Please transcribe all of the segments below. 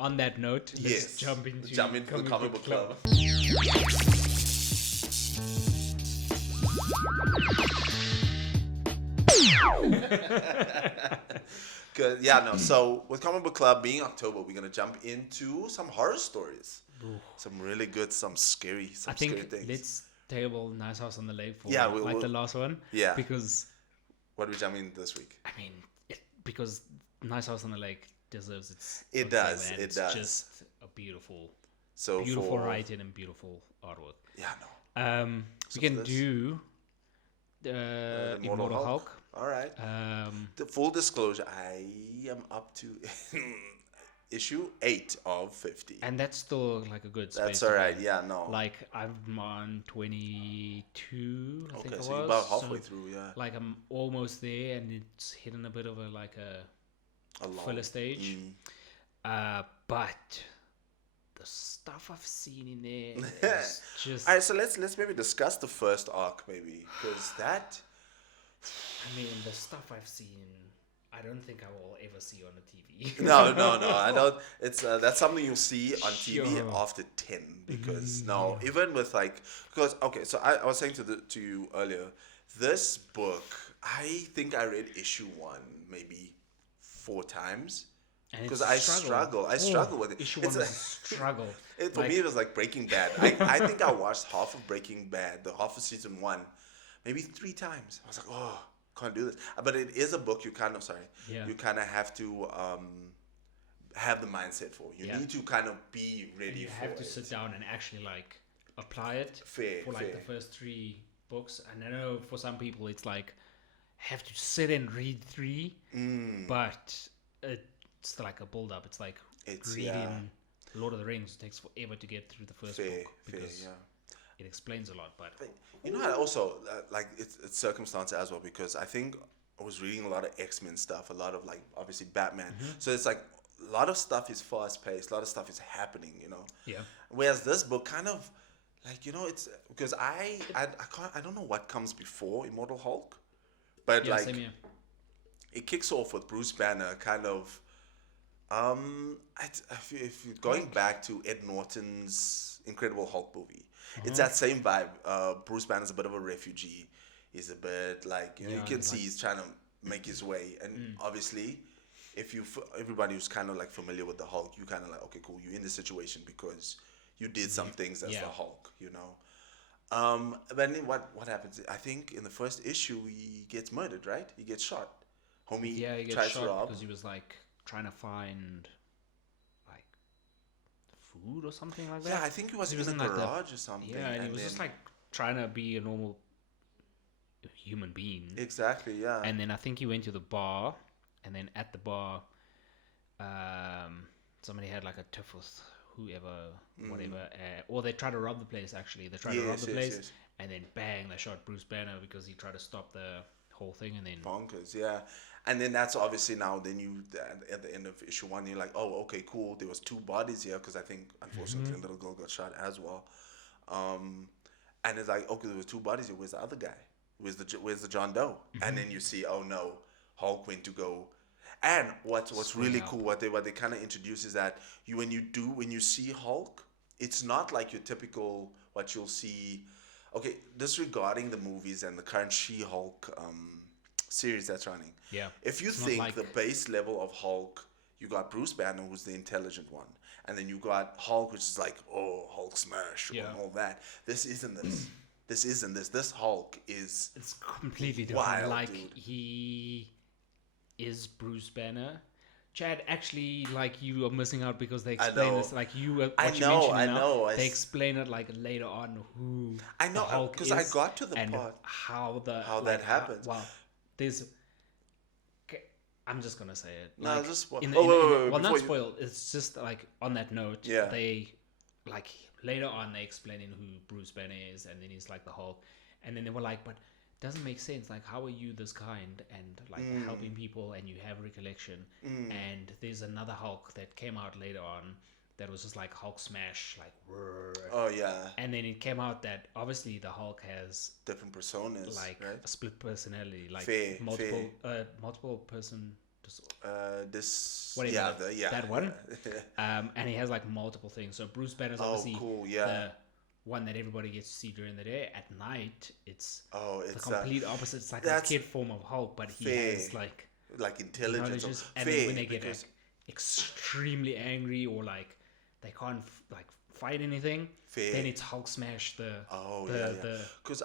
on that note, let's jump into the comic book club. Good. Yeah, no. So with comic book club being October, we're gonna jump into some horror stories. Some really good, some scary, some scary things. Let's table Nice House on the Lake for the last one. Yeah. Because what are we jumping into this week? I mean, because Nice House on the Lake deserves its. It does. It's just a beautiful writing and beautiful artwork. Yeah, no. We can do the Immortal Hulk. All right. The full disclosure, I am up to issue 8 of 50. And that's still like a good space. That's all right. Yeah, no. Like I'm on 22, I think it was. So you're about halfway through, yeah. Like I'm almost there, and it's hitting a bit of a filler stage. But the stuff I've seen in there is just... All right, so let's maybe discuss the first arc, maybe, because that... I mean, the stuff I've seen, I don't think I will ever see on a TV. No, I don't. It's that's something you'll see on TV after 10, because even with so I was saying to you earlier, this book, I think I read issue 1 maybe 4 times. Because I struggle with it. Issue 1 was a struggle. For me, it was like Breaking Bad. I think I watched half of Breaking Bad, the half of season 1, maybe 3 times. I was like, oh, can't do this. But it is a book you kind of have to have the mindset for. You need to kind of be ready for it. You have to sit down and actually apply it for the first 3 books. And I know for some people it's like have to sit and read 3, but it's like a build up. It's like reading Lord of the Rings. It takes forever to get through the first book because it explains a lot. But you know, I also it's circumstance as well, because I think I was reading a lot of X-Men stuff, a lot of obviously Batman. So it's like a lot of stuff is fast paced, a lot of stuff is happening, you know. Yeah. Whereas this book kind of it's because I don't know what comes before Immortal Hulk, but same here. It kicks off with Bruce Banner kind of. If you're going back to Ed Norton's Incredible Hulk movie, it's that same vibe. Bruce Banner's a bit of a refugee. He's a bit you can see he's trying to make his way, and obviously, everybody who's kind of familiar with the Hulk, you kind of okay, cool, you're in this situation because you did some things as the Hulk, you know. But then what happens? I think in the first issue he gets murdered, right? He gets shot. Homie he gets tries shot to rob because he was trying to find food or something like that. Yeah, I think he was in the garage or something. Yeah, and he was just trying to be a normal human being. Exactly, yeah. And then I think he went to the bar, and then at the bar, somebody had a tiff with whoever, whatever, or they tried to rob the place. Actually, they tried to rob the place, and then bang, they shot Bruce Banner because he tried to stop the whole thing, and then bonkers, yeah. And then that's obviously now. Then you at the end of issue 1, you're like, oh, okay, cool. There was 2 bodies here because I think unfortunately a little girl got shot as well. And it's like, okay, there was 2 bodies here. Where's the other guy? Where's the John Doe? And then you see, oh no, Hulk went to go. And what's really cool, what they kind of introduce is that when you see Hulk, it's not like your typical what you'll see. Okay, disregarding the movies and the current She-Hulk series that's running. Yeah. If you think the base level of Hulk, you got Bruce Banner, who's the intelligent one, and then you got Hulk, which is Hulk smash and all that. This isn't this. This isn't this. This Hulk is... It's completely different. Wild, dude. He is Bruce Banner. Chad, actually, you are missing out because they explain this. I know. They explain it later on who I know, the Hulk because is I got to the and part how that happens. Wow, there's. Okay, I'm just gonna say it. No, just spoil. Well, not spoil. It's just on that note. Yeah. They later on they explaining who Bruce Banner is, and then he's the Hulk, and then they were but. Doesn't make sense. How are you this kind and helping people and you have recollection? And there's another Hulk that came out later on that was just Hulk smash, oh yeah. And then it came out that obviously the Hulk has different personas, right? a split personality, Fair. multiple person That one. And he has like multiple things. So Bruce Banner's obviously the one that everybody gets to see during the day. At night, it's the complete opposite. It's like a kid form of Hulk, but he has like intelligence. And then when they get extremely angry or like they can't like fight anything, then it's Hulk smash the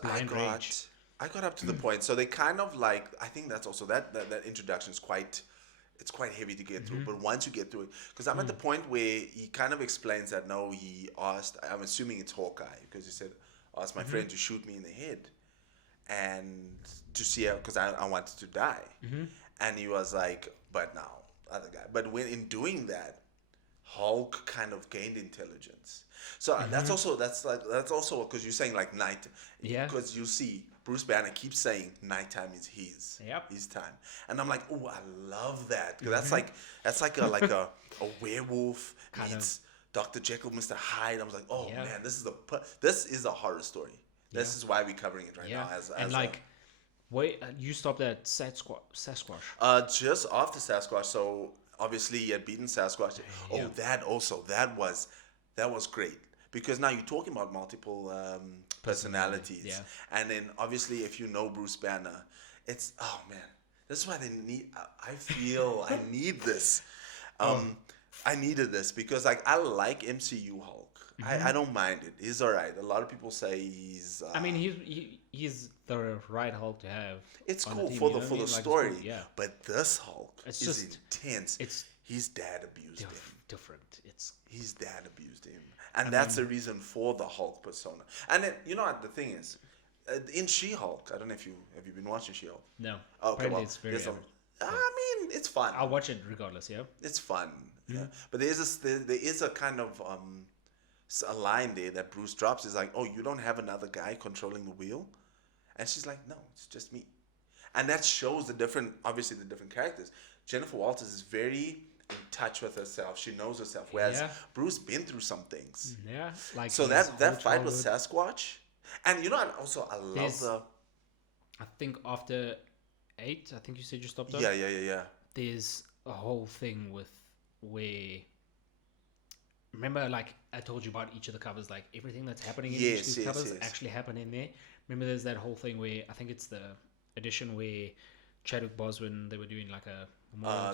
blind rage. I got up to the point. So they kind of like, I think that's also that introduction is quite heavy to get through. But once you get through it, because I'm at the point where he kind of explains that he asked, I'm assuming it's Hawkeye, because he said, asked my friend to shoot me in the head and to see how, because I wanted to die. And he was like, but now, other guy. But when in doing that, Hulk kind of gained intelligence. So that's also because you're saying like night. Yeah. Because you see Bruce Banner keeps saying nighttime is his time, and I'm like, oh, I love that, because that's like a werewolf meets Dr. Jekyll, Mr. Hyde. I was like, oh man, this is a horror story. This is why we're covering it right now. Wait, you stopped at Sasquatch. Just after Sasquatch. So obviously he had beaten Sasquatch. Oh, that was great, because now you're talking about multiple personalities. Yeah. And then obviously if you know Bruce Banner, it's, oh man, this is why they need, I feel I need this. I needed this because like I like MCU Hulk. I don't mind it. He's all right. A lot of people say he's. I mean, he's the right Hulk to have. It's cool for the story. Cool, yeah. But this Hulk is intense. His dad abused him. Different. His dad abused him, and that's the reason for the Hulk persona. And then you know what the thing is, in She-Hulk. I don't know if have you been watching She-Hulk. No. Okay, well, it's very. I mean, it's fun. I'll watch it regardless. Yeah. It's fun. Yeah. But there is a kind of a line there that Bruce drops. Is like, oh, you don't have another guy controlling the wheel, and she's like, no, it's just me, and that shows the different characters. Jennifer Walters is very in touch with herself. She knows herself, whereas Bruce been through some things. Yeah, like so that fight with Sasquatch, and you know, I love I think after 8, I think you said you stopped. Yeah. There's a whole thing with where. Remember, like I told you about each of the covers, like everything that's happening in each of these covers actually happen in there. Remember, there's that whole thing where I think it's the edition where Chadwick Boseman, they were doing like a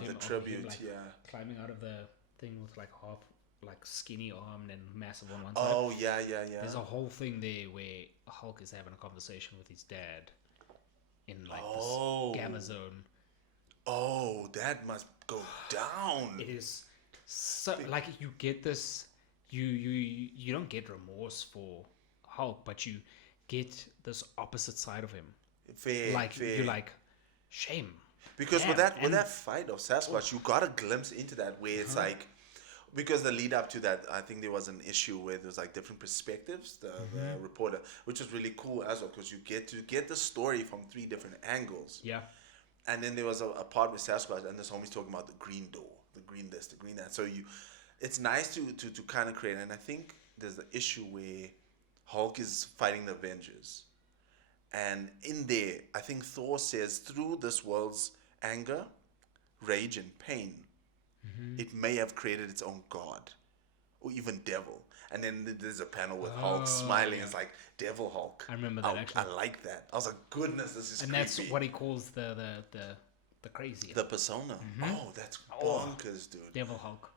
the tribute, him, climbing out of the thing with like half like skinny armed and massive on one side. Oh yeah. There's a whole thing there where Hulk is having a conversation with his dad in like this gamma zone. Oh, that must go down. It is so like you get this. You don't get remorse for Hulk, but you get this opposite side of him. You're like shame. Because with that fight of Sasquatch, you got a glimpse into that where it's like, because the lead up to that, I think there was an issue where there was like different perspectives. The reporter, which was really cool as well, because you get the story from 3 different angles. Yeah. And then there was a part with Sasquatch, and this homie's talking about the green door, the green this, the green that. So it's nice to kind of create, and I think there's the issue where Hulk is fighting the Avengers. And in there, I think Thor says, through this world's anger, rage, and pain, it may have created its own god, or even devil. And then there's a panel with Hulk smiling. Yeah. It's like Devil Hulk. I remember that. I like that. I was like, goodness, this is. And creepy. That's what he calls the crazy. The persona. Oh, that's bonkers, dude. Devil Hulk.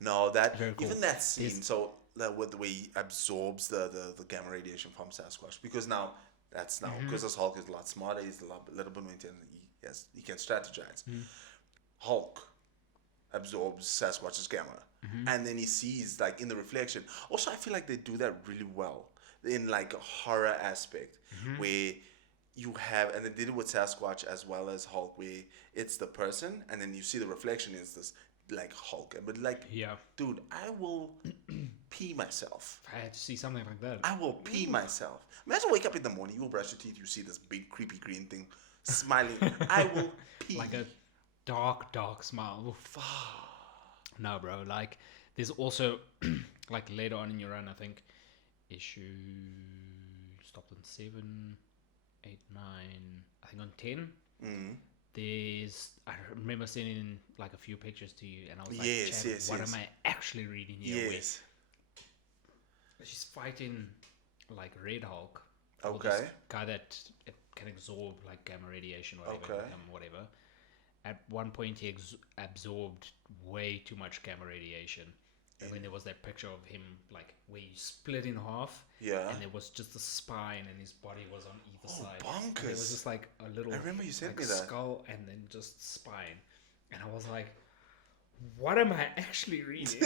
No, that cool. Even that scene. So that with the way he absorbs the gamma radiation from Sasquatch, because now because this Hulk is a lot smarter. He's a little bit more intelligent. He can strategize. Hulk absorbs Sasquatch's gamma, and then he sees like in the reflection. Also, I feel like they do that really well in like a horror aspect where you have, and they did it with Sasquatch as well as Hulk, where it's the person, and then you see the reflection is this like Hulk, but like, dude, I will pee myself. I had to see something like that. I will pee myself. Imagine wake up in the morning, you will brush your teeth, you see this big creepy green thing smiling. I will pee. Like a dark smile. No, bro. Like, there's also like later on in your run, I think issue stopped on 7, 8, 9. I think on 10. I remember sending like a few pictures to you, and I was like, Yes, Chad, yes, what yes. am I actually reading here? Yes. Where she's fighting like Red Hulk, or this Okay. guy that can absorb like gamma radiation, whatever, Okay. whatever. At one point, he absorbed way too much gamma radiation. And when there was that picture of him, like where he split in half, Yeah. and there was just a spine, and his body was on either side. Bonkers. And there was just like a little, I remember you sent like, me that. skull, and then just spine. And I was like, "What am I actually reading?"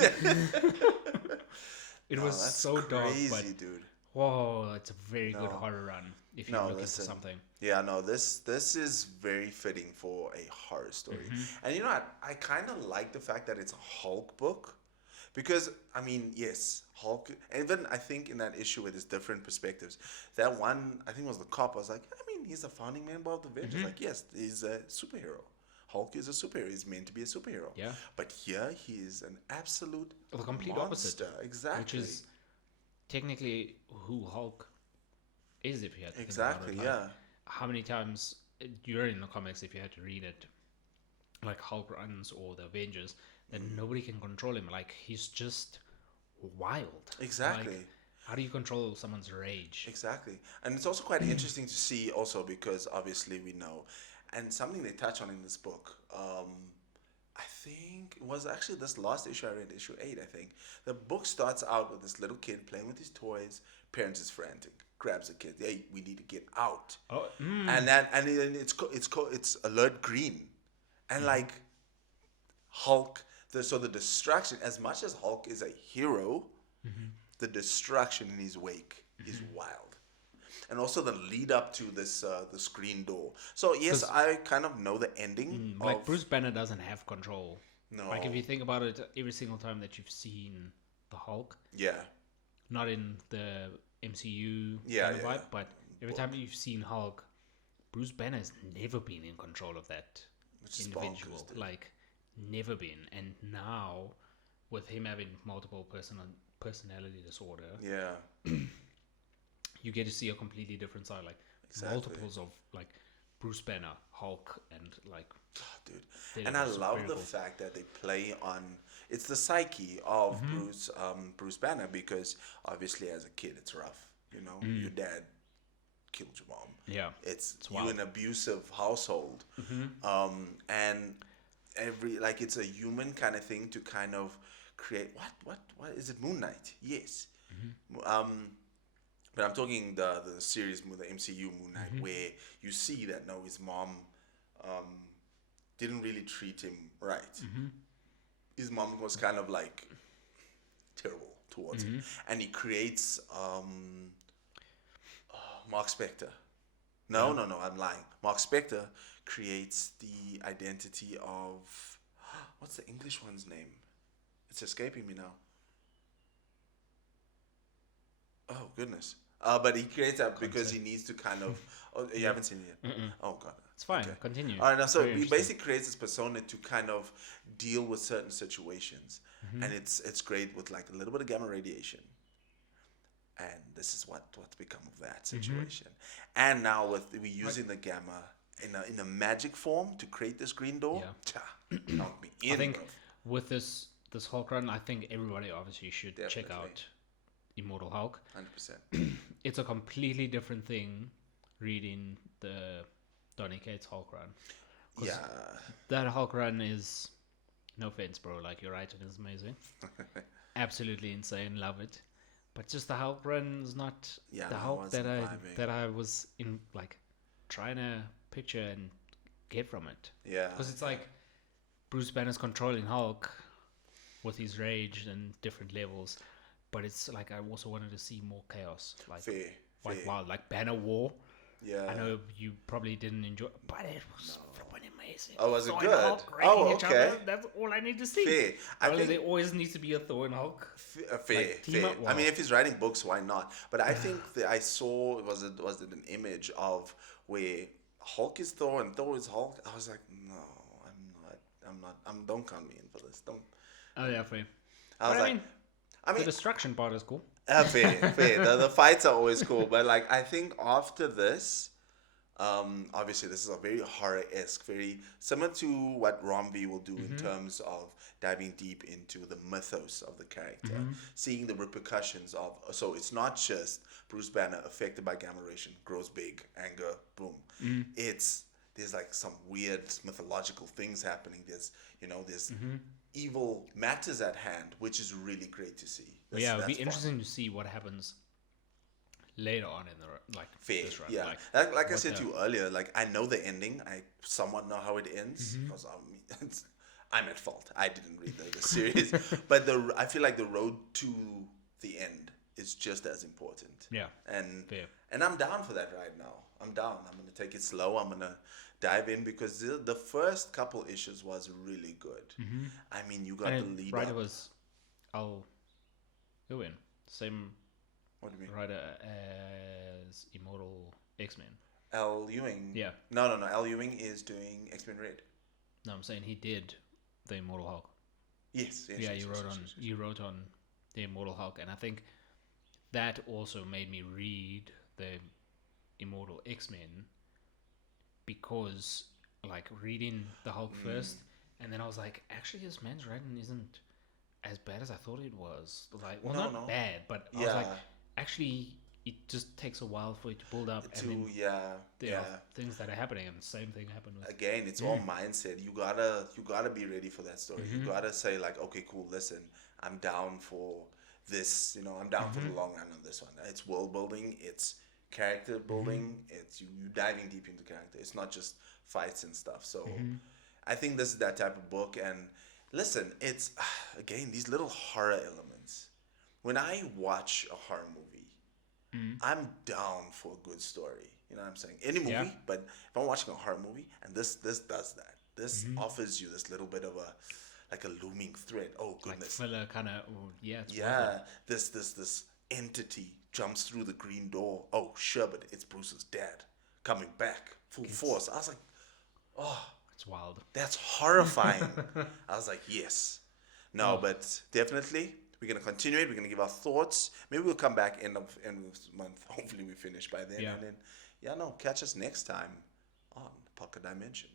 It was so dark, but dude. whoa, it's a very good horror run if you're looking for something. Yeah, no, this is very fitting for a horror story. And you know what? I kind of like the fact that it's a Hulk book. Because, I mean, yes, Hulk, even I think in that issue where there's different perspectives, that one, I think it was the cop, I was like, I mean, he's a founding member of the Avengers. Like, yes, he's a superhero. Hulk is a superhero. He's meant to be a superhero. Yeah. But here, he is an absolute the complete monster. opposite. Exactly. Which is technically who Hulk is, if you had to think exactly, about it. Like, yeah. how many times during the comics, if you had to read it, like Hulk runs or the Avengers, that nobody can control him. Like, he's just wild. Exactly. Like, how do you control someone's rage? Exactly. And it's also quite interesting to see also because obviously we know, and something they touch on in this book, I think it was actually this last issue I read, issue 8, I think. The book starts out with this little kid playing with his toys, parents is frantic, grabs the kid, hey, we need to get out. Oh, And then it's alert green. And like Hulk, so the distraction, as much as Hulk is a hero, the destruction in his wake is wild. And also the lead up to this the screen door. So yes, I kind of know the ending. Like, Bruce Banner doesn't have control. No. Like, if you think about it, every single time that you've seen the Hulk, Yeah. not in the MCU Yeah, kind of yeah, vibe, yeah. but every time you've seen Hulk, Bruce Banner has never been in control of that Which is individual. bonkers, dude. Like, never been. And now, with him having multiple personality disorder, Yeah. you get to see a completely different side. Like, Exactly. multiples of, like, Bruce Banner, Hulk, and, like... Oh, dude. they're And I just love very the cool. fact that they play on it's the psyche of Bruce Banner, because obviously as a kid it's rough. You know, your dad killed your mom. Yeah. It's you wild. an abusive household. And every like it's a human kind of thing to kind of create what is it, Moon Knight? Yes. But I'm talking the series, the MCU Moon Knight, where you see that no, his mom didn't really treat him right. His mom was kind of like terrible towards him, and he creates Mark Spector. No, I'm lying. Mark Spector creates the identity of what's the English one's name? It's escaping me now. Oh goodness. But he creates that because he needs to kind of. Oh, you haven't seen it yet. Oh god. It's fine. Continue. All right. Now, so Very he basically creates this persona to kind of deal with certain situations, and it's great with like a little bit of gamma radiation. And this is what's become of that situation. And now we're using the gamma in a magic form to create this green door. Yeah. Knock me in. I think bro. with this Hulk run, I think everybody obviously should check Definitely. out Immortal Hulk. 100%. It's a completely different thing reading the Donny Cates Hulk run. 'Cause Yeah. that Hulk run is, no offense, bro, like, your writing is amazing. Absolutely insane, love it. But just the Hulk run is not Yeah, the I Hulk wasn't vibing. that I was in, like, trying to picture and get from it. Yeah. Because it's like Bruce Banner's controlling Hulk with his rage and different levels, but it's like I also wanted to see more chaos, like Fair. wild, like Banner War. Yeah. I know you probably didn't enjoy, but it was flipping amazing. Oh, was it Thor good? and Hulk Oh, wrecking each okay. other, that's all I need to see. Fair. I Only think there always needs to be a Thor and Hulk. fair. team Fair. up I well. mean, if he's writing books, why not? But I think that I saw was it an image of where Hulk is Thor and Thor is Hulk. I was like, no, I'm not. Don't count me in for this. Don't. Oh yeah, fair. I was But like, I the mean, destruction part is cool. fair. The fights are always cool, but like I think after this, Obviously, this is a very horror-esque, very similar to what Romvi will do in terms of diving deep into the mythos of the character, seeing the repercussions of. So it's not just Bruce Banner affected by gamma radiation, grows big, anger, boom. It's there's like some weird mythological things happening. There's evil matters at hand, which is really great to see. It would be Fun. interesting to see what happens later on in the Fair, this run. yeah. Like I said to you earlier, like I know the ending. I somewhat know how it ends because I'm at fault. I didn't read the series, but I feel like the road to the end is just as important. Yeah, and I'm down for that right now. I'm down. I'm gonna take it slow. I'm gonna dive in because the first couple issues was really good. I mean, you got the lead. Writer was Al Ewing, same. What do you mean? Writer as Immortal X-Men. Al Ewing. Yeah. No. Al Ewing is doing X-Men Red. No, I'm saying he did the Immortal Hulk. Yes. He wrote on the Immortal Hulk, and I think that also made me read the Immortal X-Men because, like, reading the Hulk first, and then I was like, actually, this man's writing isn't as bad as I thought it was. Like, well, not bad, but I was like, actually, it just takes a while for it to build up. There are things that are happening, and the same thing happened with. Again, it's all mindset. You gotta be ready for that story. You gotta say like, okay, cool. Listen, I'm down for this. I'm down for the long run on this one. It's world building. It's character building. It's you diving deep into character. It's not just fights and stuff. So, I think this is that type of book. And listen, it's again these little horror elements. When I watch a horror movie, I'm down for a good story. You know what I'm saying? Any movie, but if I'm watching a horror movie and this does that, this offers you this little bit of a looming threat. Oh goodness, like filler kind of. This entity jumps through the green door. Oh sure, but it's Bruce's dad coming back full force. I was like, oh, it's wild. That's horrifying. I was like, yes, no, but definitely. We're going to continue it. We're going to give our thoughts. Maybe we'll come back end of this month. Hopefully we finish by then. Yeah. And then, catch us next time on Pocket Dimension.